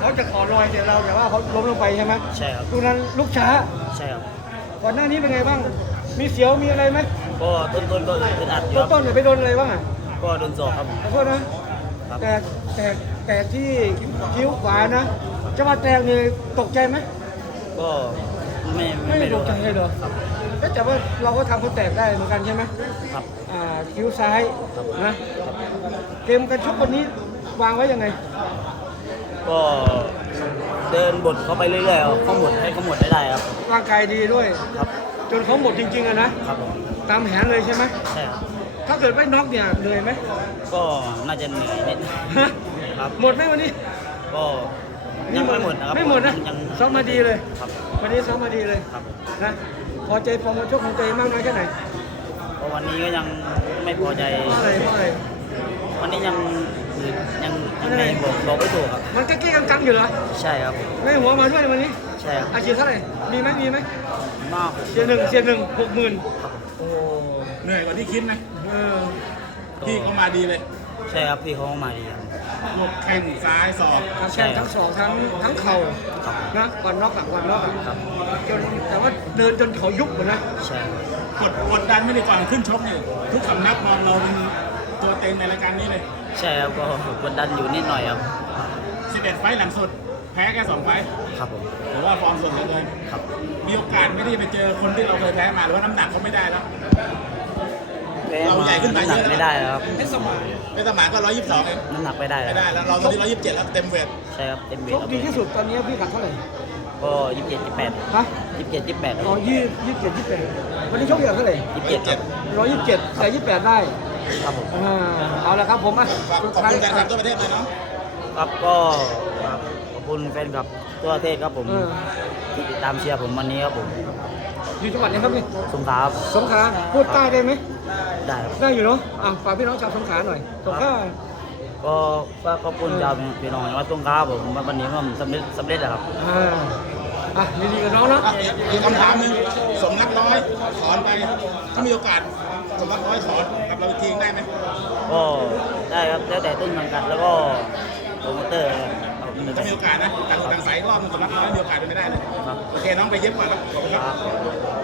เขาจะขอรอยเดี๋ยวเราแต่ว่าเขาล้มลงไปใช่ไหมใช่ครับลูกนั้นลูกช้า ใช่ครับ ก่อนหน้านี้เป็นไงบ้าง มีเสียวมีอะไรไหมก็ต้นต้นๆก็อึดอัดอยู่ต้คนรับต้นเนี่ยไปโดนอะไรบ้างอะก็โดนศอกครับ ขอโทษนะแต่แต่แต่ที่คิ้วขวานะจังหวะแตกนี่ตกใจไหมก็ไม่ไม่ได้ตรู้กคใจรับเลยเหรอเอ๊ะแต่ว่าเราก็ทำเขาแตกได้เหมือนกันใช่ไหมครับ อ่าคิ้วซ้ายครับนะเกมการชกวันนี้วางไว้ยังไง ก็เดินบทเขาไปเรื่อยๆเอาเขาหมดให้เขาหมดได้ได้ครับ ร่างกายดีด้วย ครับ จนเขาหมดจริงๆอะนะครับผมตามแผนเลยใช่ไหมใช่ครับ ถ้าเกิดไม่น็อกเนี่ยเหนื่อยไหม ก็น่าจะเหนื่อยนิดฮะครับ หมดไหมวันนี้ก็ยังไม่หมดนะครับไม่หมดนะยังซ้อมมาดีเลย ครับวันนี้ซ้อมมาดีเลยครับผมนะพอใจฟอร์มการชกของตัวเองมากน้อยแค่ไหนก็วันนี้ก็ยังไม่พอใจ เพราะอะไรเพราะอะไรวันนี้ยัง ยังยังไม่บอกบอกไม่ถูกครับ มันใกล้ๆกังๆอยู่เหรอใช่ครับ ไม่หัวมาด้วยวันนี้ใช่ครับอาชีพเท่าไหร่มีไหมมีไหมมากเสียหนึ่งเสียหนึ่งหกหมื่นครับโอ้เหนื่อยกว่าที่คิดไหมเออพี่เขามาดีเลยใช่ครับพี่เขามาดีครับลูกแข้งซ้ายศอกทั้งแข้งทั้งศอกทั้งทั้งเข่าครับนะก่อนน็อกอะก่อนน็อกอะครับจนแต่ว่าเดินจนเขายุบหมดนะใช่ครับกดกดดันไม่ได้ก่อนขึ้นชกนี่ทุกสำนักมองเราเป็น ตัวเต็งในรายการนี้เลยใช่ครับก็กดดันอยู่นิดหน่อยครับ 11 ไฟล์หลังสุด แพ้แค่2ไฟล์ครับผมถือว่าฟอร์มสดเหลือเกินครับ มีโอกาสไม่ได้ไปเจอคนที่เราเคยแพ้มาหรือว่าน้ำหนักเขาไม่ได้แล้วแพ้เรามาใหญ่ขึ้นไปน้ำหนักเยอะไม่ได้แล้วครับไม่สมานไม่สมานก็ 122เองน้ำหนักไม่ได้ไม่แล้วได้แล้วเราตอนนี้127แล้วเต็มเวทใช่ครับเต็มเวชทกดีที่สุดตอนนี้พี่ขัดเท่าไหร่ก็ยี่สิบเจ็ดยี่สิบแปดฮะยี่สิบเจ็ดยี่สิบแปดร้อยยี่ยี่สิบเจ็ดยี่สิบแปดวันนี้ชกอย่างเท่าไหร่ยี่สิบเจ็ดครับร้อยยี่สิบเจ็ดแต่ยี่สิบแปดได้ ครับผมอ่าเอาละครับผมอะขอบสุดขอบท้ายคุณแฟนคลับทั่วประเทศเลยเนาะครับก็ครับขอบคุณแฟนคลับทั่วประเทศครับผมเออที่ติดตามเชียร์ผมวันนี้ครับผมอยู่จังหวัดไหนครับพี่สงขลาครับสงขลาพูดใต้ได้ไหมได้ครับ ได้อยู่เนาะอะฝากพี่น้องชาวสงขลาหน่อยสงขลา ก็ฝากขอบคุณชาวพี่น้องจังหวัดสงขลาครับผมวันนี้ผมสำเร็จสำเร็จแล้วครับ อ่า อะดีๆกับน้องเนาะอะอีกอีกคำถามหนึ่งสมรักน้อยถอนไปถ้ามีโอกาสสมรักน้อยถอนกับเราอีกทีได้ไหมก็ได้ครับแล้วแต่ต้นสังกัดแล้วก็โปรโมเตอร์ครับผมถ้ามีโอกาสนะทางทางสายรอบหนึงสมรักน้อยมีโอกาสเป็นไม่ได้เลยครับโอเคน้องไปเย็บก่อนครับขอบคุณครับ